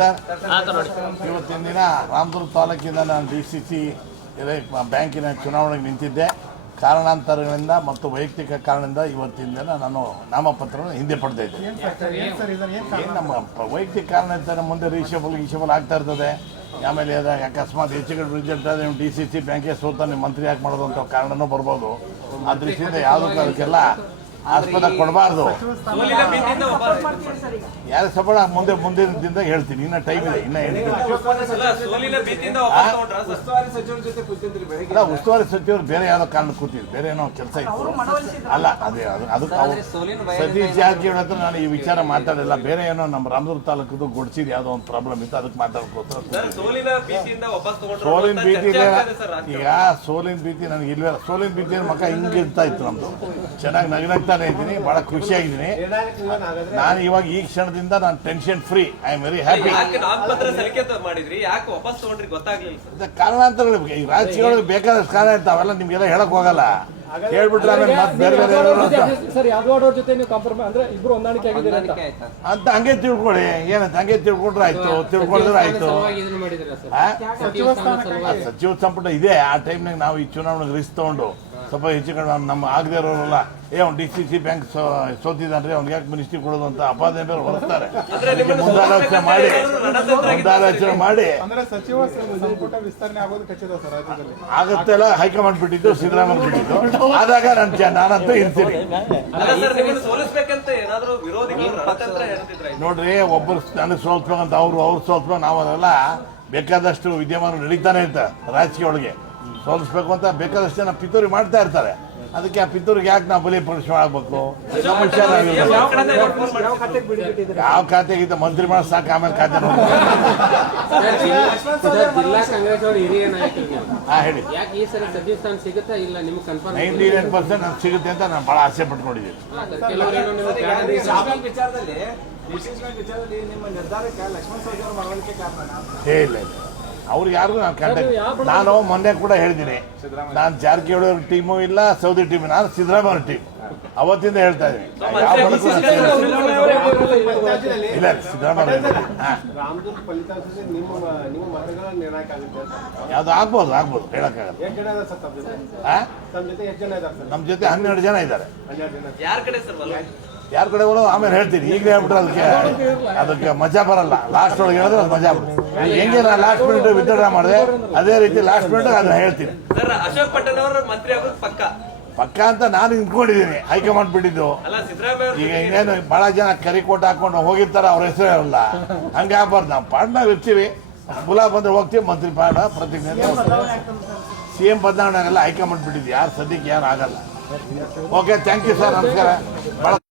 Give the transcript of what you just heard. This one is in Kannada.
ಸರ್, ಇವತ್ತಿನ ದಿನ ರಾಮದುರ್ಗ ತಾಲೂಕಿಂದ ನಾನು DCC ಬ್ಯಾಂಕಿನ ಚುನಾವಣೆಗೆ ನಿಂತಿದ್ದೆ. ಕಾರಣಾಂತರಗಳಿಂದ ಮತ್ತು ವೈಯಕ್ತಿಕ ಕಾರಣದಿಂದ ಇವತ್ತಿನ ದಿನ ನಾನು ನಾಮಪತ್ರವನ್ನು ಹಿಂದೆ ಪಡೆದ ಇದ್ದೆ. ನಮ್ಮ ವೈಯಕ್ತಿಕ ಕಾರಣ ಇರ್ತಾರೆ, ಮುಂದೆ ರೀಶಬಲ್ ಆಗ್ತಾ ಇರ್ತದೆ. ಆಮೇಲೆ ಅಕಸ್ಮಾತ್ ಹೆಚ್ಚುಗಡೆ ರಿಸಲ್ಟ್ ಆದರೆ DCC ಬ್ಯಾಂಕಿಗೆ ಸೋತ ಮಂತ್ರಿ ಯಾಕೆ ಮಾಡೋದು ಅಂತ ಕಾರಣನೂ ಬರ್ಬೋದು. ಆ ದೃಷ್ಟಿಯಿಂದ ಯಾವುದಕ್ಕೂ ಅದಕ್ಕೆಲ್ಲ ಆಸ್ಪದ ಕೊಡಬಾರ್ದು. ಯಾರು ಸಬಳ ಮುಂದಿನ ದಿನದಾಗ ಹೇಳ್ತೀನಿ. ಇನ್ನ ಟೈಮ್ ಇದೆ, ಇನ್ನ ಅಲ್ಲ, ಉಸ್ತುವಾರಿ ಸಚಿವರು ಬೇರೆ ಯಾವ್ದೋ ಕಾರಣ ಕೂತಿದ್ರು, ಬೇರೆ ಏನೋ ಕೆಲಸ ಇತ್ತು. ಅಲ್ಲ, ಅದೇ ಅದಕ್ಕೆ ಸತೀಶ್ ಜಾರಕಿಹೊಳಿ ಹತ್ರ ನಾನು ಈ ವಿಚಾರ ಮಾತಾಡಿಲ್ಲ. ಬೇರೆ ಏನೋ ನಮ್ಮ ರಾಮದುರ್ಗ ತಾಲೂಕದು ಗೊಡ್ಸಿದ್ ಯಾವ್ದೋ ಒಂದು ಪ್ರಾಬ್ಲಮ್ ಇತ್ತು, ಅದಕ್ಕೆ ಮಾತಾಡ್ಕೋತಾರೆ. ಸೋಲಿನ ಭೀತಿ ಈಗ ಸೋಲಿನ ಭೀತಿ ನನಗೆ ಇಲ್ವೇ. ಸೋಲಿನ ಭೀತಿ ಮಕ್ಕ ಹಿಂಗಿರ್ತಾ ಇತ್ತು ನಮ್ದು. ಚೆನ್ನಾಗಿ ನಗ್ನಗ್ತಾನೆ ಇದ್ದೀನಿ, ಬಹಳ ಖುಷಿಯಾಗಿದ್ದೀನಿ ನಾನು. ಇವಾಗ ಈ ಕ್ಷಣದಿಂದ ನಾನು tension free. I am very happy. ಕಾರಣಾಂತರಗಳು ಈ ರಾಜಕೀಯಗಳಿಗೆ ಬೇಕಾದಷ್ಟು ಕಾರಣ ಇರ್ತಾವೆ, ಅವೆಲ್ಲ ನಿಮ್ಗೆಲ್ಲ ಹೇಳಕ್ ಹೋಗಲ್ಲ. ಹೇಳ್ಬಿಟ್ರೆ ಆಮೇಲೆ ಬೇರೆ ಬೇರೆ ಅಂತ ಹಂಗೆ ತಿಳ್ಕೊಳ್ಳಿ. ಏನಂತ ಹಂಗೆ ತಿಳ್ಕೊಂಡ್ರೆ ಆಯ್ತು, ತಿಳ್ಕೊಂಡ್ರೆ ಆಯ್ತು. ಸಚಿವ ಸಂಪುಟ ಇದೆ. ಆ ಟೈಮ್ನಾಗ ನಾವು ಈ ಚುನಾವಣೆಗೆ ರಿಸ್ಕ್ ತಗೊಂಡು ಸ್ವಲ್ಪ ಹೆಚ್ಚು ಕಡೆ ನಮ್ಮ ಆಗದೆ ಇರೋರಲ್ಲ, DCC ಬ್ಯಾಂಕ್ ಸೋತಿದ್ದಾನ್ರಿ, ಅವ್ನಿಗೆ ಯಾಕೆ ಮಿನಿಸ್ಟ್ರಿ ಕೊಡೋದು ಅಂತ ಅಪಾದನೆ ಬೇರೆ ಹೊರಸ್ತಾರೆ. ಮುಂದಾಲೋಚನೆ ಮಾಡಿ ಆಗುತ್ತೆ ಅಲ್ಲ. ಹೈಕಮಾಂಡ್ ಬಿಟ್ಟಿದ್ದು, ಸಿದ್ದರಾಮಯ್ಯ ಬಿಟ್ಟಿದ್ದು. ಆದಾಗ ನಾನಂತೂ ಇರ್ತೀನಿ. ನೋಡ್ರಿ, ಒಬ್ಬರು ನನಗೆ ಸೋಲ್ಸ್ಬೇಕಂತ ಅವ್ರು ಸೋಲ್ಸ್ಬೇಕು, ನಾವು ಅದೆಲ್ಲ ಬೇಕಾದಷ್ಟು ವಿದ್ಯಮಾನ ನಡೀತಾನೆ ಇರ್ತಾರೆ. ರಾಜಕೀಯ ಒಳಗೆ ಸೋಲಿಸ್ಬೇಕು ಅಂತ ಬೇಕಾದಷ್ಟು ಜನ ಪಿತೂರಿ ಮಾಡ್ತಾ ಇರ್ತಾರೆ. ಅದಕ್ಕೆ ಆ ಪಿತೂರಿಗೆ ಯಾಕೆ ನಾವು ಬಲಿ ಪರಿಶ್ರಮ ಆಗ್ಬೇಕು? ಯಾವ ಖಾತೆಗಿಂತ ಮಂತ್ರಿ ಮಾಡಿ ಸಾಕು, ಆಮೇಲೆ ಖಾತೆ ನೋಡಿ. ಹೇಳಿ, 99% ನನ್ಗೆ ಸಿಗುತ್ತೆ ಅಂತ ನಾನು ಬಹಳ ಆಸೆ ಪಟ್ಕೊಂಡಿದ್ದೀನಿ. ಇಲ್ಲ, ಅವ್ರಿಗೆ ಯಾರಿಗೂ ನಾನು ಕಾಂಟ್ಯಾಕ್ಟ್. ನಾನು ಮೊನ್ನೆ ಕೂಡ ಹೇಳಿದ್ದೀನಿ, ನಾನು ಜಾರಕಿಹೊಳಿ ಅವ್ರ ಟೀಮು ಇಲ್ಲ, ಸೌದಿ ಟೀಮ್, ನಾನು ಸಿದ್ದರಾಮಯ್ಯ ಟೀಮ್. ಅವತ್ತಿಂದ ಹೇಳ್ತಾ ಇದ್ದೀನಿ. ಇಲ್ಲ, ಸಿದ್ದರಾಮಯ್ಯ ಯಾವ್ದು ಆಗ್ಬೋದು ಹೇಳಕ್ಕಾಗಲ್ಲ. ನಮ್ಮ ಜೊತೆ 12 ಜನ ಇದ್ದಾರೆ. ಯಾರ ಕಡೆ ಬರೋದು ಆಮೇಲೆ ಹೇಳ್ತೀನಿ. ಈಗಲೇ ಹೇಳ್ಬಿಟ್ರೆ ಅದಕ್ಕೆ ಮಜಾ ಬರಲ್ಲ. ಲಾಸ್ಟ್ ಒಳಗೆ ಹೇಳಿದ್ರೆ ಅದು ಮಜಾ ಬರುತ್ತೆ. ಹೆಂಗೆ ನಾನು ಲಾಸ್ಟ್ ಮಿನಿಟ್ ವಿತ್ಡ್ರಾ ಮಾಡಿದೆ, ಅದೇ ರೀತಿ ಲಾಸ್ಟ್ ಮಿನಿಟ್ ಅದನ್ನ ಹೇಳ್ತೀನಿ. ಅಶೋಕ್ ಪಟ್ಟಣ್ ಅವರು ಮಂತ್ರಿ ಆಗೋದು ಪಕ್ಕ ಅಂತ ನಾನು ನಿಂತ್ಕೊಂಡಿದ್ದೀನಿ. ಹೈಕಮಾಂಡ್ ಬಿಟ್ಟಿದ್ದು. ಈಗ ಇನ್ನೇನು ಬಹಳ ಜನ ಕರಿಕೋಟ್ ಹಾಕೊಂಡು ಹೋಗಿರ್ತಾರೆ, ಅವ್ರ ಹೆಸರು ಇರಲ್ಲ. ಹಂಗೆ ಆಗ್ಬಾರ್ದು. ನಾವು ಪಾಡ್ನಾಗ ಇರ್ತೀವಿ, ಮುಲಾ ಬಂದ್ರೆ ಹೋಗ್ತೀವಿ. ಮಂತ್ರಿ ಪಾಡ ಪ್ರತಿಜ್ಞೆ CM ಬದಲಾವಣೆ ಆಗಲ್ಲ. ಹೈಕಮಾಂಡ್ ಬಿಟ್ಟಿದ್ದು. ಯಾರು ಸದ್ಯಕ್ಕೆ ಯಾರು ಆಗಲ್ಲ. ಓಕೆ, ಥ್ಯಾಂಕ್ ಯು ಸರ್, ನಮಸ್ಕಾರ.